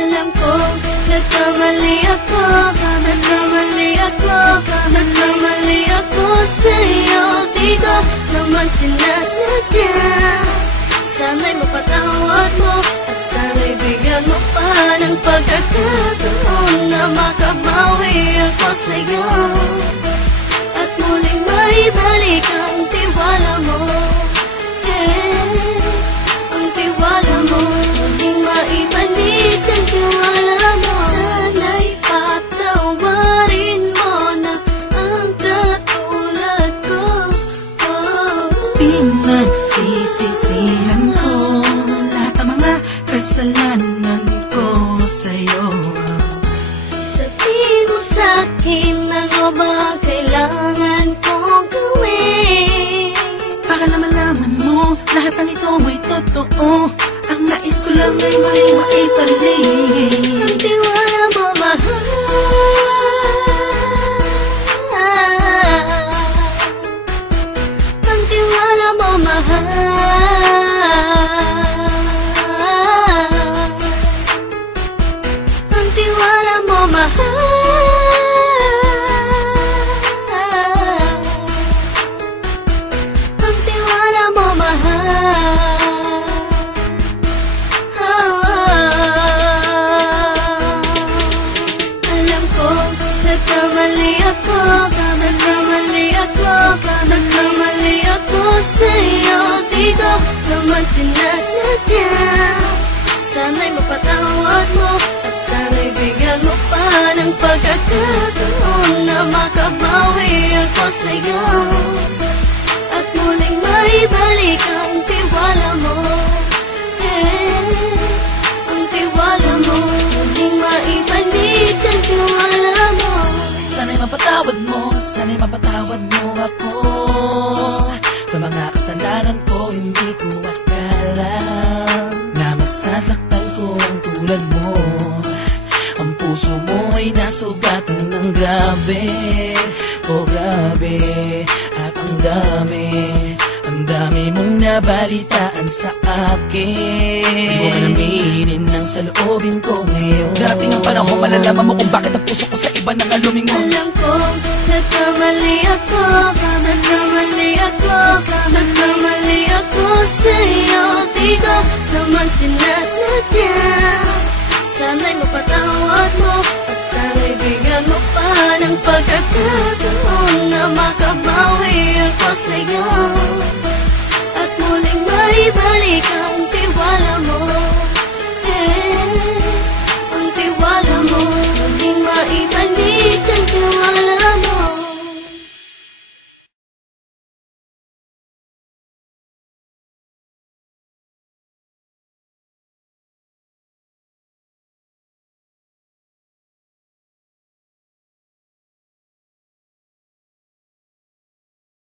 Alam ko, nagkamali ako, nagkamali ako, nagkamali ako sa'yo. Di ko naman sinasadya. Sana'y mapatawad mo at sana'y bigyan mo pa ng pagkakataon na makabawi ako sa'yo at muling maibalik ang tiwala mo. Ang tiwala mo, muling maibalik ang tiwala mo. Sana'y patawarin mo na ang katulad ko. Pinagsisisihan ko lahat ng mga kasalanan ko sa'yo. Sabihin mo sa'kin ano ba kailangan kong gawin para na malaman mo lahat ng ito ay totoo. Ang nais ko lang ay may maibalik ang tiwala mo, mahal. Ang tiwala mo, mahal. Ang tiwala mo, mahal. Ang tiwala mo, mahal. Alam ko, nagkamali ako, nagkamali ako, nagkamali ako sa'yo. Di ko naman sinasadya. Sana'y mapatawad mo at sana'y bigyan mo pa ng pagkakataon na makabawi ako sa'yo at muling maibalik ang tiwala mo. Ang tiwala mo, muling maibalik ang tiwala mo. Sana'y mapatawad mo, sana'y mapatawad mo ako sa mga kasalanan ko. Hindi ko akala na masasaktan ko ang tulad mo. Ang puso mo ay nasugatan ng grabe, oh grabe. At ang dami mong nabalitaan sa akin. Di mo man aminin ang saloobin ko ngayon. Darating ang panahon, malalaman mo kung bakit ang puso ko sa iba nang alumingon. Alam ko, nagkamali ako, nagkamali ako, nagkamali ako sa'yo. Di ko naman sinasadya. Sana'y mapatawad mo at sana'y bigyan mo pa ng pagkakataon na makabawi ako sa'yo at muling maibalik ang tiwala mo. Ang tiwala mo, muling maibalik